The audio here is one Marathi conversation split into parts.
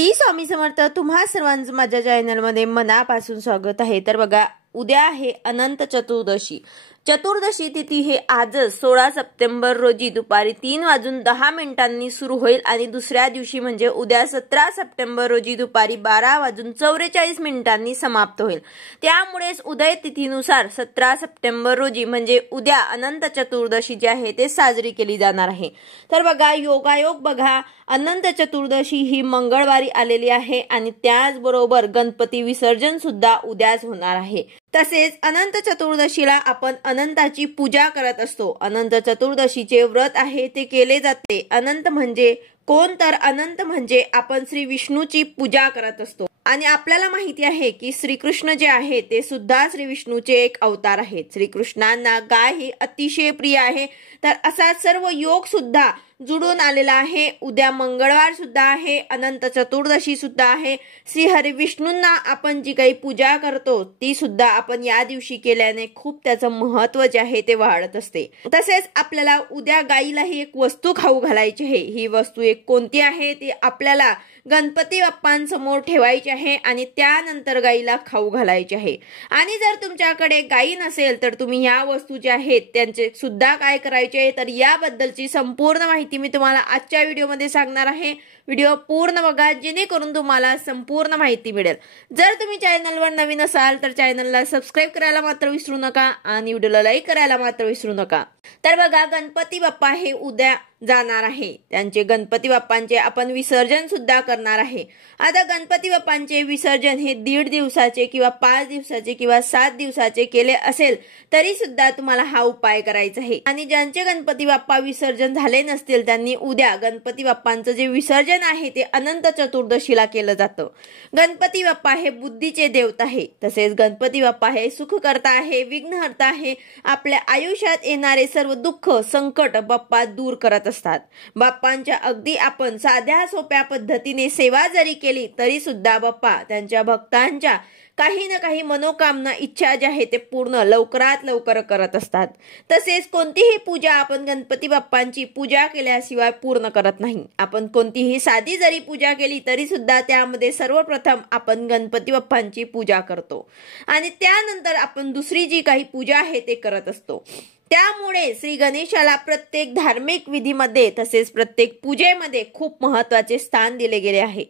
श्री स्वामी समर्थ. तुम्हा सर्वांचं माझ्या चॅनलमध्ये मनापासून स्वागत आहे. तर बघा, उद्या आहे अनंत चतुर्दशी. चतुर्दशी तिथी हे आजच 16 सप्टेंबर रोजी दुपारी 3:10 सुरू होईल आणि दुसऱ्या दिवशी म्हणजे उद्या 17 सप्टेंबर रोजी दुपारी 12:44 समाप्त होईल. त्यामुळेच उदय तिथीनुसार 17 सप्टेंबर रोजी म्हणजे उद्या अनंत चतुर्दशी जी आहे ते साजरी केली जाणार आहे. तर बघा, योगायोग बघा, अनंत चतुर्दशी ही मंगळवारी आलेली आहे आणि त्याचबरोबर गणपती विसर्जन सुद्धा उद्याच होणार आहे. तसेच अनंत चतुर्दशीला आपण अनंताची पूजा करत असतो. अनंत चतुर्दशीचे व्रत आहे ते केले जाते. अनंत म्हणजे कोण? तर अनंत म्हणजे आपण श्री विष्णूची पूजा करत असतो. आणि आपल्याला माहिती आहे की श्रीकृष्ण जे आहे ते सुद्धा श्री विष्णूचे एक अवतार आहेत. श्रीकृष्णांना गाय ही अतिशय प्रिय आहे. तर असा सर्व योग सुद्धा जुळून आलेला आहे. उद्या मंगळवार सुद्धा आहे, अनंत चतुर्दशी सुद्धा आहे. श्री हरी विष्णूंना आपण जी काही पूजा करतो ती सुद्धा आपण या दिवशी केल्याने खूप त्याचं महत्व जे आहे ते वाढत असते. तसेच आपल्याला उद्या गाईलाही एक वस्तू खाऊ घालायची आहे. ही वस्तू एक कोणती आहे ती आपल्याला गणपती बाप्पांसमोर ठेवायची आहे आणि त्यानंतर गाईला खाऊ घालायची आहे. आणि जर तुमच्याकडे गाई नसेल तर तुम्ही ह्या वस्तू ज्या आहेत त्यांचे सुद्धा काय करायचे आहे, तर याबद्दलची संपूर्ण माहिती मी तुम्हाला आजच्या व्हिडिओमध्ये सांगणार आहे. व्हिडिओ पूर्ण बघा जेणेकरून तुम्हाला संपूर्ण माहिती मिळेल. जर तुम्ही चॅनलवर नवीन असाल तर चॅनलला सबस्क्राईब करायला मात्र विसरू नका आणि व्हिडिओला लाईक करायला मात्र विसरू नका. तर बघा, गणपती बाप्पा हे उद्या जाणार आहे. त्यांचे गणपती बाप्पांचे आपण विसर्जन सुद्धा करणार आहे. आता गणपती बाप्पांचे विसर्जन हे 1.5 दिवसाचे किंवा 5 दिवसाचे किंवा 7 दिवसाचे केले असेल तरी सुद्धा तुम्हाला हा उपाय करायचा आहे. आणि ज्यांचे गणपती बाप्पा विसर्जन झाले नसतील त्यांनी उद्या गणपती बाप्पांचं जे विसर्जन आहे ते अनंत चतुर्दशीला केलं जातं. गणपती बाप्पा हे बुद्धीचे देवता आहे. तसेच गणपती बाप्पा हे सुखकर्ता आहे, विघ्नहर्ता आहे. आपल्या आयुष्यात येणारे सर्व दुःख संकट बाप्पा दूर करत असतात. बाप्पांच्या अगदी आपण साध्या सोप्या पद्धतीने सेवा जरी केली तरी सुद्धा बाप्पा त्यांच्या भक्तांच्या काही ना काही मनोकामना इच्छा ज्या आहे ते पूर्ण लवकरात लवकर करत असतात. तसेच कोणतीही पूजा आपण गणपती बाप्पांची पूजा केल्याशिवाय पूर्ण करत नाही. आपण कोणतीही साधी जरी पूजा केली तरी सुद्धा त्यामध्ये सर्वप्रथम आपण गणपती बाप्पांची पूजा करतो आणि त्यानंतर आपण दुसरी जी काही पूजा आहे ते करत असतो. त्यामुळे श्री गणेशाला प्रत्येक धार्मिक विधीमध्ये तसेच प्रत्येक पूजेमध्ये खूप महत्त्वाचे स्थान दिले गेले आहे.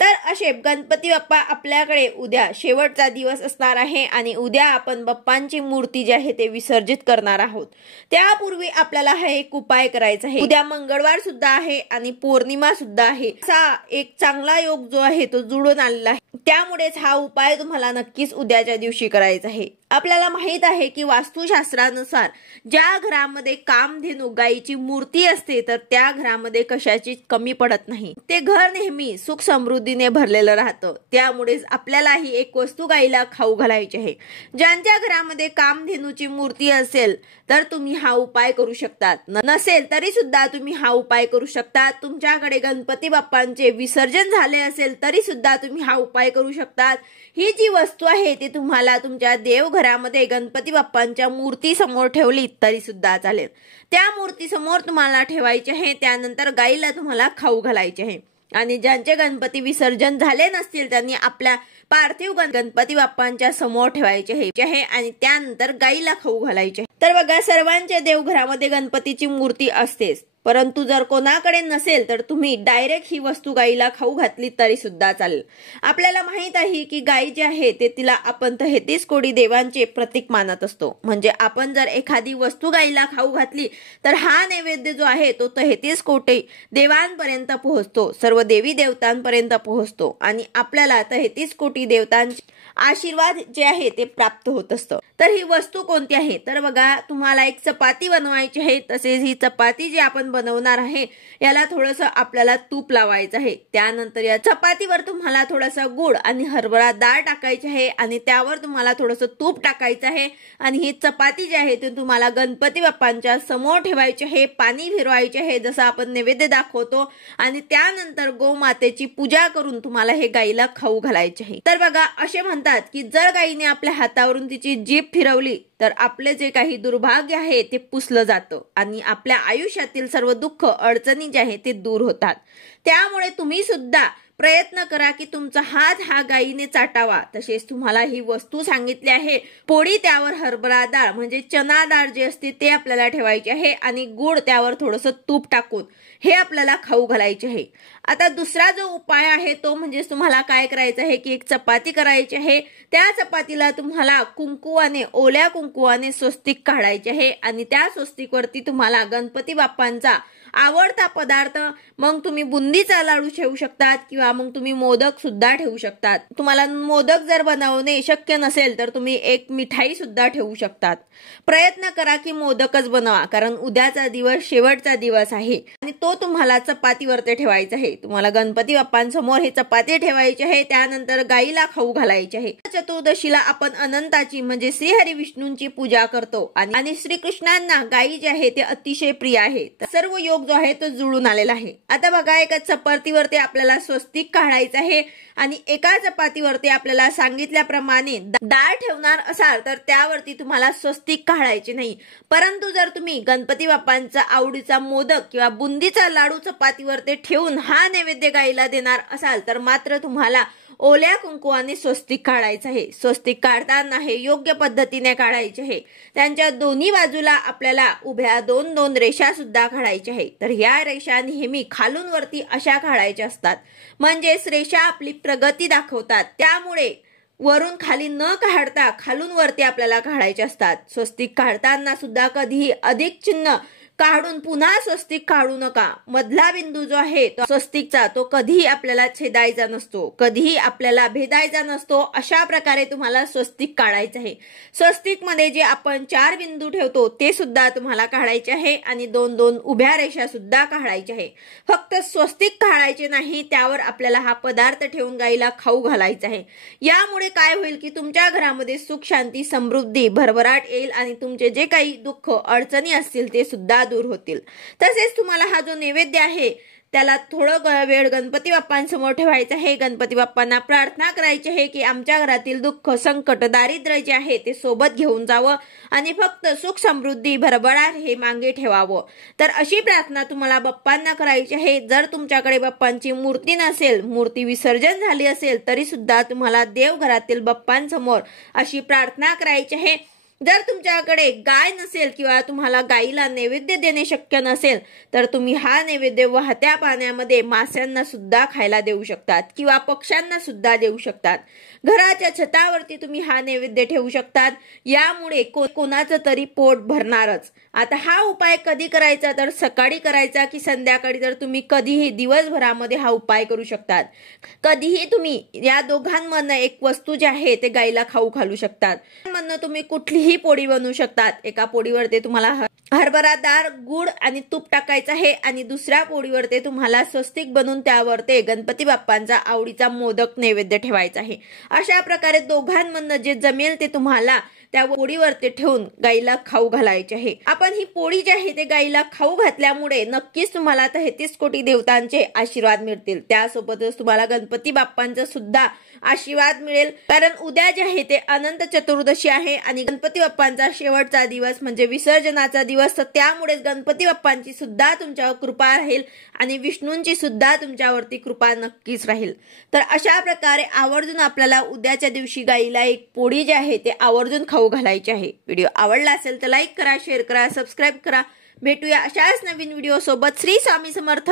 तर असे गणपती बाप्पा आपल्याकडे उद्या शेवटचा दिवस असणार आहे आणि उद्या आपण बाप्पांची मूर्ती जी आहे ते विसर्जित करणार आहोत. त्यापूर्वी आपल्याला हा एक उपाय करायचा आहे. उद्या मंगळवार सुद्धा आहे आणि पौर्णिमा सुद्धा आहे. असा एक चांगला योग जो आहे तो जुळून आलेला आहे. त्यामुळेच हा उपाय तुम्हाला नक्कीच उद्याच्या दिवशी करायचा आहे. आपल्याला माहित आहे की वास्तुशास्त्रानुसार ज्या घरामध्ये कामधेनू गायीची मूर्ती असते तर त्या घरामध्ये कशाची कमी पडत नाही. ते घर नेहमी सुख समृद्धीने भरलेलं राहतं. त्यामुळेच आपल्यालाही एक वस्तू गायीला खाऊ घालायची आहे. ज्यांच्या घरामध्ये कामधेनूची मूर्ती असेल तर तुम्ही हा उपाय करू शकतात. नसेल तरी सुद्धा तुम्ही हा उपाय करू शकता. तुमच्याकडे गणपती बाप्पांचे विसर्जन झाले असेल तरी सुद्धा तुम्ही हा उपाय करू शकतात. ही जी वस्तू आहे ती तुम्हाला तुमच्या देवघरामध्ये गणपती बाप्पांच्या मूर्ती समोर ठेवली तरी सुद्धा चालेल. त्या मूर्ती समोर तुम्हाला ठेवायचे आहे. त्यानंतर गाईला तुम्हाला खाऊ घालायचे आहे. आणि ज्यांचे गणपती विसर्जन झाले नसतील त्यांनी आपल्या पार्थिव गणपती बाप्पांच्या समोर ठेवायचे आहे आणि त्यानंतर गाईला खाऊ घालायचे. तर बघा, सर्वांच्या देवघरामध्ये गणपतीची मूर्ती असतेच, परंतु जर कोणाकडे नसेल तर तुम्ही डायरेक्ट ही वस्तू गाईला खाऊ घातली तरी सुद्धा चालेल. आपल्याला माहित आहे की गाय जी आहे ते तिला आपण 33 कोटी देवांचे प्रतीक मानत असतो. म्हणजे आपण जर एखादी वस्तू गाईला खाऊ घातली तर हा नैवेद्य जो आहे तो 33 कोटी देवांपर्यंत पोहोचतो, सर्व देवी देवतांपर्यंत पोहोचतो आणि आपल्याला 33 कोटी देवतांचे आशीर्वाद जे आहे ते प्राप्त होत असतं. तर ही वस्तू कोणती आहे, तर बघा, तुम्हाला एक चपाती बनवायची आहे. तसेच ही चपाती जी आपण बनवणार आहे याला थोडंसं आपल्याला तूप लावायचं आहे. त्यानंतर या चपातीवर तुम्हाला थोडासा गुळ आणि हरभरा डाळ टाकायची आहे आणि त्यावर तुम्हाला थोडंसं तूप टाकायचं आहे आणि ही चपाती जी आहे ती तुम्हाला गणपती बाप्पांच्या समोर ठेवायची आहे. पाणी फिरवायचे आहे जसं आपण नैवेद्य दाखवतो आणि त्यानंतर गोमातेची पूजा करून तुम्हाला हे गाईला खाऊ घालायचे आहे. तर बघा, असे म्हणतात की जर गाईने आपल्या हातावरून तिची जीभ फिरवली तर आपले जे काही दुर्भाग्य आहे ते पुसलं जातं आणि आपल्या आयुष्यातील सर्व दुःख अडचणी जे आहे ते दूर होतात. त्यामुळे तुम्ही सुद्धा प्रयत्न करा की तुमचा हात हा गाईने चाटावा। तसेच तुम्हाला ही वस्तू सांगितली आहे, पोळी त्यावर हरभरा डाळ म्हणजे चना डाळ जे असते ते आपल्याला ठेवायचे आहे आणि गुळ त्यावर थोडंसं तूप टाकून हे आपल्याला खाऊ घालायचे आहे। आता दुसरा जो उपाय आहे तो म्हणजे तुम्हाला काय करायचं आहे की एक चपाती करायची आहे। त्या चपातीला तुम्हाला कुंकुवाने, ओल्या कुंकुवाने स्वस्तिक काढायचे आहे आणि त्या स्वस्तिकवरती तुम्हाला गणपती बाप्पांचा आवडता पदार्थ, मग तुम्ही बुंदीचा लाडू ठेवू शकतात किंवा मग तुम्ही मोदक सुद्धा ठेवू शकतात। तुम्हाला मोदक जर बनवणे शक्य नसेल तर तुम्ही एक मिठाई सुद्धा ठेवू शकतात। प्रयत्न करा की मोदकच बनवा, कारण उद्याचा दिवस शेवटचा दिवस आहे आणि तो तुम्हाला चपातीवरती ठेवायचा आहे। तुम्हाला गणपती बाप्पांसमोर हे चपाती ठेवायची आहे, त्यानंतर गाईला खाऊ घालायचे आहे। चतुर्दशीला आपण अनंताची म्हणजे श्री हरी विष्णूंची पूजा करतो आणि श्रीकृष्णांना गाई जे आहे ते अतिशय प्रिय आहे। सर्व योग जो आहे तो जुळून आलेला आहे। आता बघा, एका चपातीवरती आपल्याला स्वस्तिक काढायचं आहे आणि एका चपातीवरती आपल्याला सांगितल्याप्रमाणे डाळ ठेवणार असाल तर त्यावरती तुम्हाला स्वस्तिक काढायचे नाही, परंतु जर तुम्ही गणपती बाप्पांचा आवडीचा मोदक किंवा बुंदीचा लाडू चपातीवरती ठेवून हा नैवेद्य गाईला देणार असाल तर मात्र तुम्हाला ओल्या कुंकुवाने स्वस्तिक काढायचं आहे। स्वस्तिक काढताना हे योग्य पद्धतीने काढायचे आहे। त्यांच्या दोन्ही बाजूला आपल्याला उभ्या दोन दोन रेषा सुद्धा काढायच्या आहे। तर या रेषा नेहमी खालून वरती अशा काढायच्या असतात, म्हणजेच रेषा आपली प्रगती दाखवतात। त्यामुळे वरून खाली न काढता खालून वरती आपल्याला काढायचे असतात। स्वस्तिक काढताना सुद्धा कधीही अधिक चिन्ह काढून पुन्हा स्वस्तिक काढू नका। मधला बिंदू जो आहे तो स्वस्तिकचा तो कधीही आपल्याला छेदायचा नसतो, कधीही आपल्याला भेदायचा नसतो। अशा प्रकारे तुम्हाला स्वस्तिक काढायचे आहे। स्वस्तिक मध्ये जे आपण 4 बिंदू ठेवतो ते सुद्धा तुम्हाला काढायचे आहे आणि 2-2 उभ्या रेषा सुद्धा काढायच्या आहे। फक्त स्वस्तिक काढायचे नाही, त्यावर आपल्याला हा पदार्थ ठेवून गाईला खाऊ घालायचा आहे। यामुळे काय होईल की तुमच्या घरामध्ये सुख, शांती, समृद्धी, भरभराट येईल आणि तुमचे जे काही दुःख अडचणी असतील ते सुद्धा दूर होतील। तसेच तुम्हाला हा जो नैवेद्य आहे त्याला थोडं वेळ गणपती बाप्पांसमोर ठेवायचा आहे। गणपती बाप्पांना प्रार्थना करायची आहे की आमच्या घरातील दुःख, संकट, दारिद्र्य जे आहे ते सोबत घेऊन जावं आणि फक्त सुख, समृद्धी, भरभराट हे मागे ठेवावं। तर अशी प्रार्थना तुम्हाला बाप्पांना करायची आहे। जर तुमच्याकडे बाप्पांची मूर्ती नसेल, मूर्ती विसर्जन झाली असेल तरी सुद्धा तुम्हाला देवघरातील बाप्पांसमोर अशी प्रार्थना करायची आहे। जर तुमच्याकडे गाय नसेल किंवा तुम्हाला गाईला नैवेद्य देणे शक्य नसेल तर तुम्ही हा नैवेद्य वाहत्या पाण्यामध्ये माशांना सुद्धा खायला देऊ शकतात किंवा पक्ष्यांना सुद्धा देऊ शकतात। घराच्या छतावरती तुम्ही हा नैवेद्य ठेवू शकतात। यामुळे कोणाचं तरी पोट भरणारच। आता हा उपाय कधी करायचा तर सकाळी करायचा की संध्याकाळी, तर तुम्ही कधीही दिवसभरामध्ये हा उपाय करू शकतात। कधीही तुम्ही या दोघांमधनं एक वस्तू जी आहे ते गाईला खाऊ घालू शकतात। म्हणून तुम्ही कुठलीही पोळी बनवू शकतात। एका पोळीवरती तुम्हाला हरभरा डाळ, गुळ आणि तूप टाकायचं आहे आणि दुसऱ्या पोळीवरती तुम्हाला स्वस्तिक बनवून त्यावर ते गणपती बाप्पांचा आवडीचा मोदक नैवेद्य ठेवायचा आहे। अशा प्रकारे दोघांमधनं जे जमेल ते तुम्हाला त्या पोळीवरती ठेवून गाईला खाऊ घालायचे आहे। आपण ही पोळी जी आहे ते गाईला खाऊ घातल्यामुळे नक्कीच तुम्हाला 33 कोटी देवतांचे आशीर्वाद मिळतील। त्यासोबतच तुम्हाला गणपती बाप्पांचा सुद्धा आशीर्वाद मिळेल, कारण उद्या जे आहे ते अनंत चतुर्दशी आहे आणि गणपती बाप्पांचा शेवटचा दिवस म्हणजे विसर्जनाचा दिवस। तर त्यामुळे गणपती बाप्पांची सुद्धा तुमच्यावर कृपा राहील आणि विष्णूंची सुद्धा तुमच्यावरती कृपा नक्कीच राहील। तर अशा प्रकारे आवर्जून आपल्याला उद्याच्या दिवशी गाईला एक पोळी जी आहे ते आवर्जून खाऊ घालायची आहे। व्हिडिओ आवडला असेल तर लाईक करा, शेअर करा, सबस्क्राईब करा। भेटूया अशाच नवीन व्हिडिओ सोबत। श्री स्वामी समर्थ।